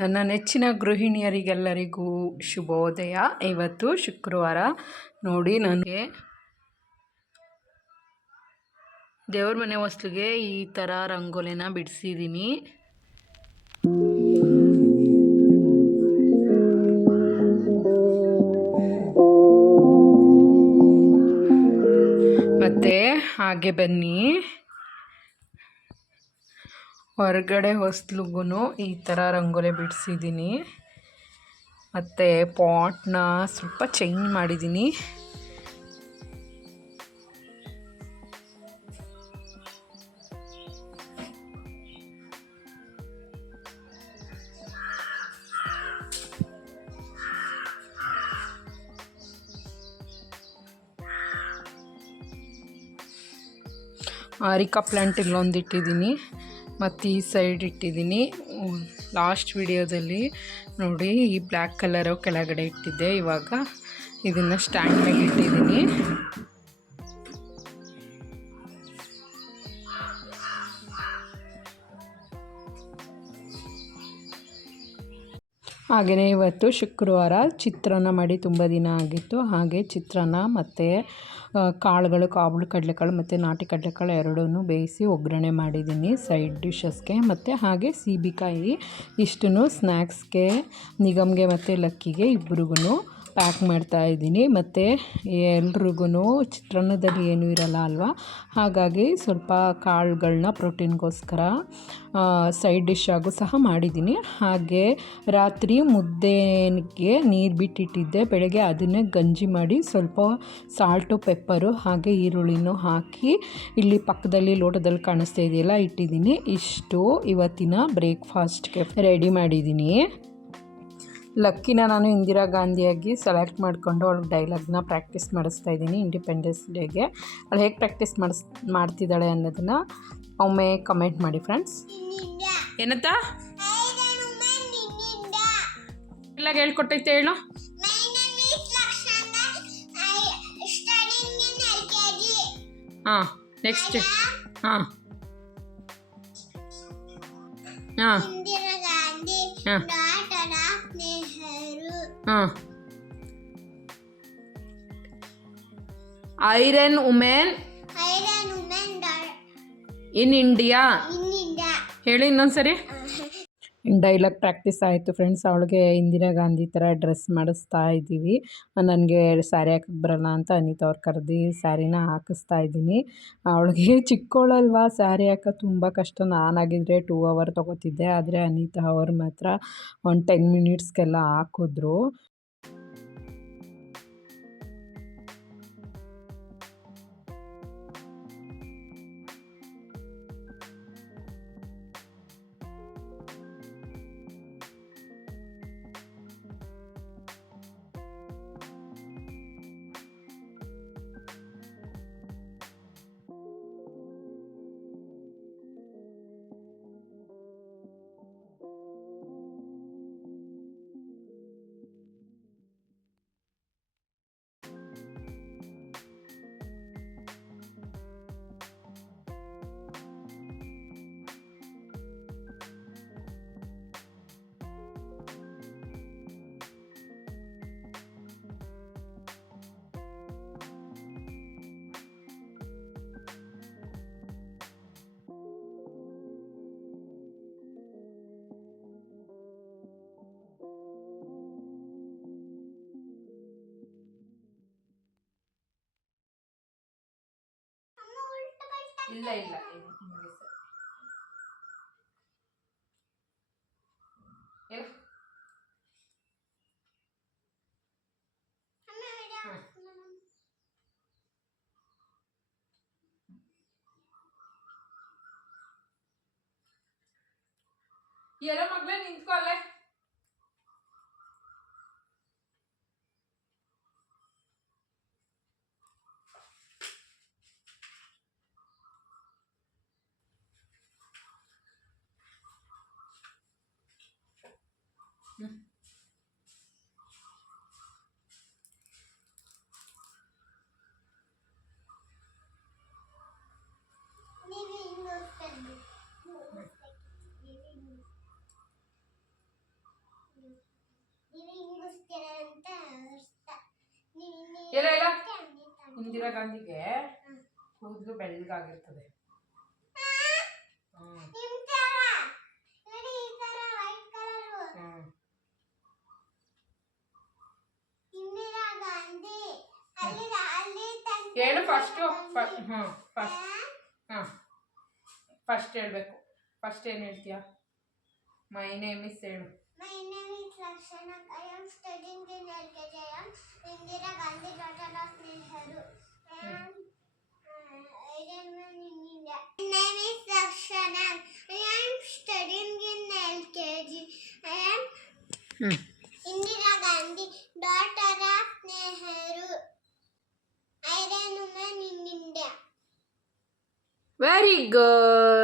ನನ್ನ ನೆಚ್ಚಿನ ಗೃಹಿಣಿಯರಿಗೆಲ್ಲರಿಗೂ ಶುಭೋದಯ. ಇವತ್ತು ಶುಕ್ರವಾರ. ನೋಡಿ, ನನಗೆ ದೇವ್ರ ಮನೆ ಹೊಸ್ಲಿಗೆ ಈ ಥರ ರಂಗೋಲಿನ ಬಿಡಿಸಿದ್ದೀನಿ. ಮತ್ತು ಹಾಗೆ ಬನ್ನಿ, ಹೊರಗಡೆ ಹೊಸ್ಲಿಗೂ ಈ ಥರ ರಂಗೋಲಿ ಬಿಡಿಸಿದ್ದೀನಿ. ಮತ್ತು ಪಾಟ್ನ ಸ್ವಲ್ಪ ಚೇಂಜ್ ಮಾಡಿದ್ದೀನಿ. ಆರಿಕಾ ಪ್ಲ್ಯಾಂಟ್ ಇಲ್ಲೊಂದು ಇಟ್ಟಿದ್ದೀನಿ ಮತ್ತು ಈ ಸೈಡ್ ಇಟ್ಟಿದ್ದೀನಿ. ಲಾಸ್ಟ್ ವಿಡಿಯೋದಲ್ಲಿ ನೋಡಿ, ಈ ಬ್ಲ್ಯಾಕ್ ಕಲರು ಕೆಳಗಡೆ ಇಟ್ಟಿದ್ದೆ. ಇವಾಗ ಇದನ್ನು ಸ್ಟ್ಯಾಂಡ್ ಮೇಲೆ ಇಟ್ಟಿದ್ದೀನಿ. ಹಾಗೆಯೇ ಇವತ್ತು ಶುಕ್ರವಾರ ಚಿತ್ರಾನ್ನ ಮಾಡಿ ತುಂಬ ದಿನ ಆಗಿತ್ತು. ಹಾಗೆ ಚಿತ್ರಾನ್ನ ಮತ್ತು ಕಾಳುಗಳು, ಕಡಲೆಕಾಳು ಮತ್ತು ನಾಟಿ ಕಡಲೆಕಾಳು ಎರಡನ್ನೂ ಬೇಯಿಸಿ ಒಗ್ಗರಣೆ ಮಾಡಿದ್ದೀನಿ ಸೈಡ್ ಡಿಶಸ್ಗೆ. ಮತ್ತು ಹಾಗೆ ಸೀಬೆಕಾಯಿ ಇಷ್ಟನ್ನು ಸ್ನ್ಯಾಕ್ಸ್ಗೆ ನಿಗಮ್ಗೆ ಮತ್ತು ಲಕ್ಕಿಗೆ ಇಬ್ರಿಗೂ ಪ್ಯಾಕ್ ಮಾಡ್ತಾಯಿದ್ದೀನಿ. ಮತ್ತು ಎಲ್ರಿಗೂ ಚಿತ್ರಾನ್ನದಲ್ಲಿ ಏನೂ ಇರಲ್ಲ ಅಲ್ವಾ, ಹಾಗಾಗಿ ಸ್ವಲ್ಪ ಕಾಳುಗಳನ್ನ ಪ್ರೋಟೀನ್ಗೋಸ್ಕರ ಸೈಡ್ ಡಿಶ್ ಆಗೂ ಸಹ ಮಾಡಿದ್ದೀನಿ. ಹಾಗೆ ರಾತ್ರಿ ಮುದ್ದೆಗೆ ನೀರು ಬಿಟ್ಟಿಟ್ಟಿದ್ದೆ, ಬೆಳಗ್ಗೆ ಅದನ್ನೇ ಗಂಜಿ ಮಾಡಿ ಸ್ವಲ್ಪ ಸಾಲ್ಟು, ಪೆಪ್ಪರು ಹಾಗೆ ಈರುಳ್ಳಿನೂ ಹಾಕಿ ಇಲ್ಲಿ ಪಕ್ಕದಲ್ಲಿ ಲೋಟದಲ್ಲಿ ಕಾಣಿಸ್ತಾ ಇದೆಯಲ್ಲ ಇಟ್ಟಿದ್ದೀನಿ. ಇಷ್ಟು ಇವತ್ತಿನ ಬ್ರೇಕ್ಫಾಸ್ಟ್ಗೆ ರೆಡಿ ಮಾಡಿದ್ದೀನಿ. ಲಕ್ಕಿನ ನಾನು ಇಂದಿರಾ ಗಾಂಧಿಯಾಗಿ ಸೆಲೆಕ್ಟ್ ಮಾಡಿಕೊಂಡು ಅವಳಿಗೆ ಡೈಲಾಗ್ನ ಪ್ರಾಕ್ಟೀಸ್ ಮಾಡಿಸ್ತಾ ಇದ್ದೀನಿ ಇಂಡಿಪೆಂಡೆನ್ಸ್ ಡೇಗೆ. ಅವಳು ಹೇಗೆ ಪ್ರಾಕ್ಟೀಸ್ ಮಾಡ್ತಿದ್ದಾಳೆ ಅನ್ನೋದನ್ನು ಒಮ್ಮೆ ಕಮೆಂಟ್ ಮಾಡಿ ಫ್ರೆಂಡ್ಸ್. ಏನಂತ ಎಲ್ಲ ಹೇಳ್ಕೊಟ್ಟೈತೆ ಹೇಳು. ಹಾಂ, ನೆಕ್ಸ್ಟ್. ಹಾಂ ಹಾಂ ಹಾಂ ಹಾಂ. ಐರನ್ ವುಮೆನ್ ಇನ್ ಇಂಡಿಯಾ ಹೇಳಿ ಇನ್ನೊಂದ್ಸರಿ. ಡೈಲಾಗ್ ಪ್ರಾಕ್ಟೀಸ್ ಆಯಿತು ಫ್ರೆಂಡ್ಸ್. ಅವಳಿಗೆ ಇಂದಿರಾ ಗಾಂಧಿ ಥರ ಡ್ರೆಸ್ ಮಾಡಿಸ್ತಾ ಇದ್ದೀವಿ. ನನಗೆ ಸ್ಯಾರಿ ಹಾಕಕ್ಕೆ ಬರಲ್ಲ ಅಂತ ಅನಿತಾ ಅವ್ರು ಕರೆದು ಸ್ಯಾರಿನ ಹಾಕಿಸ್ತಾ ಇದ್ದೀನಿ. ಅವಳಿಗೆ ಚಿಕ್ಕವಳಲ್ವಾ, ಸ್ಯಾರಿ ಹಾಕೋದು ತುಂಬ ಕಷ್ಟ. ನಾನಾಗಿದ್ದರೆ 2 hour ತೊಗೋತಿದ್ದೆ, ಆದರೆ ಅನಿತಾ ಅವ್ರು ಮಾತ್ರ ಒಂದು 10 minutesಗೆಲ್ಲ ಹಾಕಿದ್ರು. ಇಲ್ಲ ಇಲ್ಲ ಎಲ್ಲ ಮಗಳೇ ನಿಂತ್ಕೊ ಅಲ್ಲೇ. ಎಲ್ಲ ಇಲ್ಲ ಇಂದಿರಾ ಗಾಂಧಿಗೆ ಕೂದಲು ಬೆಳ್ಳಗಾಗಿರ್ತದೆ. ಹೇಳು ಫಸ್ಟು. ಫಸ್ಟ್ ಹೇಳ್ಬೇಕು. ಫಸ್ಟ್ ಏನು ಹೇಳ್ತೀಯಾ? ಮೈ ನೇಮ್ ಇಸ್ ಹೇಳು. My name is Lakshana. I am studying in LKG. I am Indira Gandhi, daughter of Nehru. I am in India. My name is Lakshana. I am studying in LKG. I am Indira Gandhi, daughter of Nehru. Iron woman in India. Very good.